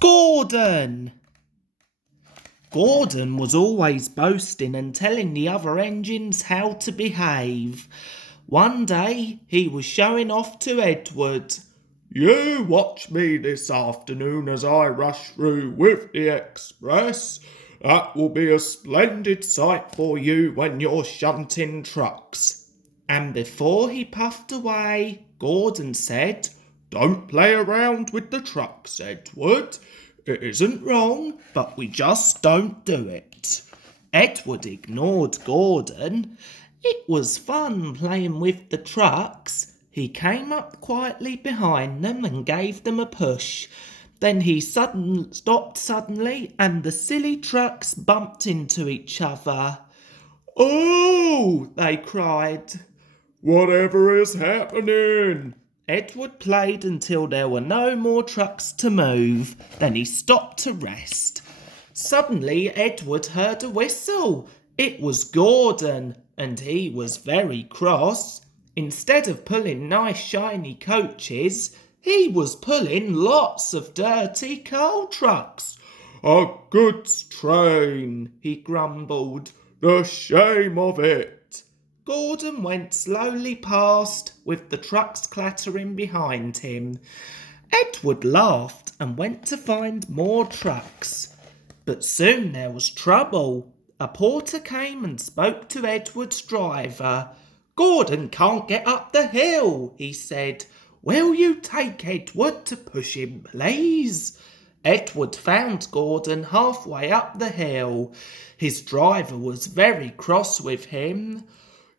Gordon! Gordon was always boasting and telling the other engines how to behave. One day he was showing off to Edward. You watch me this afternoon as I rush through with the express. That will be a splendid sight for you when you're shunting trucks. And before he puffed away, Gordon said, Don't play around with the trucks, Edward. It isn't wrong, but we just don't do it. Edward ignored Gordon. It was fun playing with the trucks. He came up quietly behind them and gave them a push. Then he stopped suddenly and the silly trucks bumped into each other. Oh! They cried. Whatever is happening? Edward played until there were no more trucks to move. Then he stopped to rest. Suddenly Edward heard a whistle. It was Gordon, and he was very cross. Instead of pulling nice shiny coaches, he was pulling lots of dirty coal trucks. A goods train, he grumbled. The shame of it. Gordon went slowly past, with the trucks clattering behind him. Edward laughed and went to find more trucks. But soon there was trouble. A porter came and spoke to Edward's driver. Gordon can't get up the hill, he said. Will you take Edward to push him, please? Edward found Gordon halfway up the hill. His driver was very cross with him.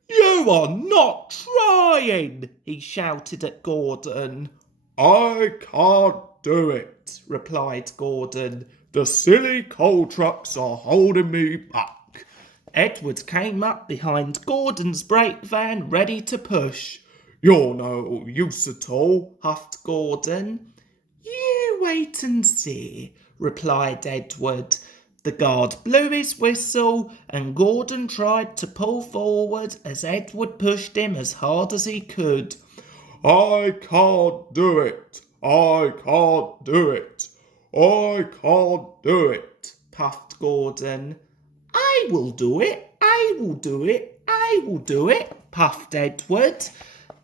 You are not trying, he shouted at Gordon. I can't do it, replied Gordon. The silly coal trucks are holding me back. Edward came up behind Gordon's brake van ready to push. You're no use at all, huffed Gordon. You wait and see, replied Edward. The guard blew his whistle and Gordon tried to pull forward as Edward pushed him as hard as he could. I can't do it. I can't do it. I can't do it, puffed Gordon. I will do it. I will do it. I will do it, puffed Edward.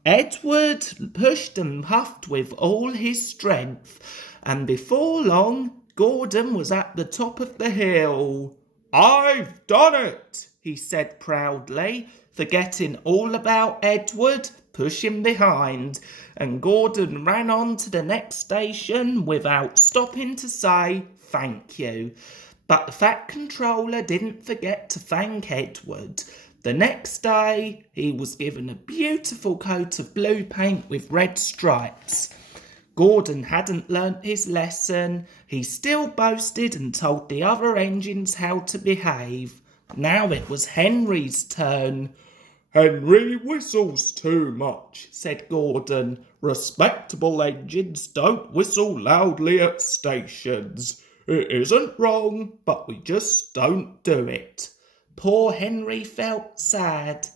Edward pushed and puffed with all his strength, and before long Gordon was at the top of the hill. I've done it, he said proudly, forgetting all about Edward, pushing behind, and Gordon ran on to the next station without stopping to say thank you. But the Fat Controller didn't forget to thank Edward. The next day, he was given a beautiful coat of blue paint with red stripes. Gordon hadn't learnt his lesson. He still boasted and told the other engines how to behave. Now it was Henry's turn. Henry whistles too much, said Gordon. Respectable engines don't whistle loudly at stations. It isn't wrong, but we just don't do it. Poor Henry felt sad.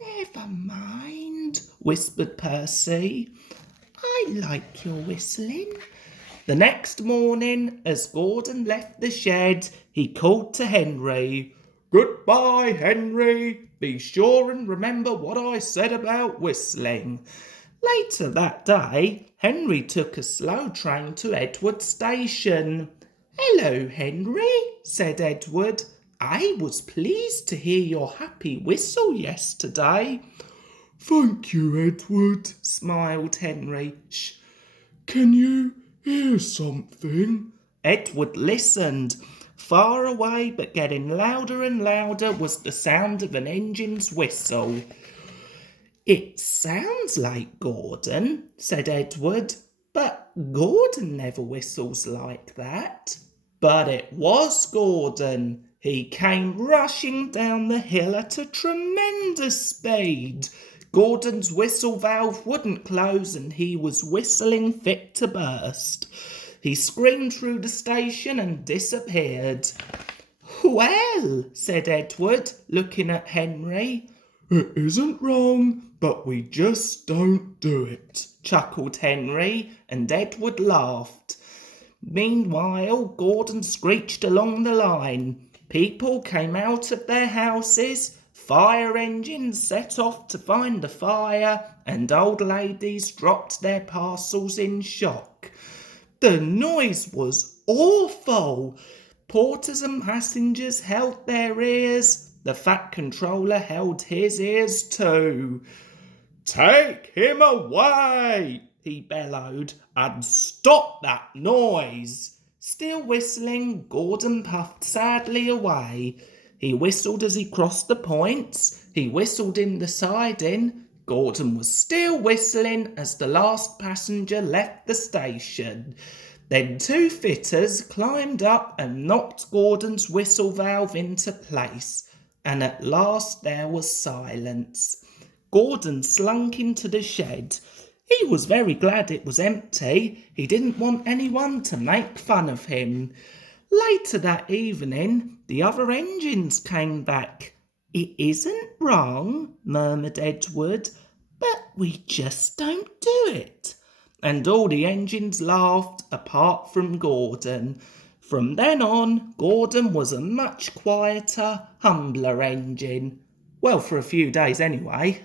Never mind, whispered Percy. I like your whistling. The next morning, as Gordon left the shed, he called to Henry. Goodbye, Henry. Be sure and remember what I said about whistling. Later that day, Henry took a slow train to Edward Station. Hello, Henry, said Edward. I was pleased to hear your happy whistle yesterday. Thank you, Edward, smiled Henry. Shh, can you hear something? Edward listened. Far away, but getting louder and louder, was the sound of an engine's whistle. It sounds like Gordon, said Edward, but Gordon never whistles like that. But it was Gordon. He came rushing down the hill at a tremendous speed. Gordon's whistle valve wouldn't close and he was whistling fit to burst. He screamed through the station and disappeared. Well, said Edward, looking at Henry. It isn't wrong, but we just don't do it, chuckled Henry, and Edward laughed. Meanwhile, Gordon screeched along the line. People came out of their houses, fire engines set off to find the fire, and old ladies dropped their parcels in shock. The noise was awful. Porters and passengers held their ears. The Fat Controller held his ears too. "Take him away," he bellowed, "and stop that noise." Still whistling, Gordon puffed sadly away. He whistled as he crossed the points. He whistled in the siding. Gordon was still whistling as the last passenger left the station. Then two fitters climbed up and knocked Gordon's whistle valve into place. And at last there was silence. Gordon slunk into the shed. He was very glad it was empty. He didn't want anyone to make fun of him. Later that evening, the other engines came back. "It isn't wrong," murmured Edward, "but we just don't do it." And all the engines laughed, apart from Gordon. From then on, Gordon was a much quieter, humbler engine. Well, for a few days anyway.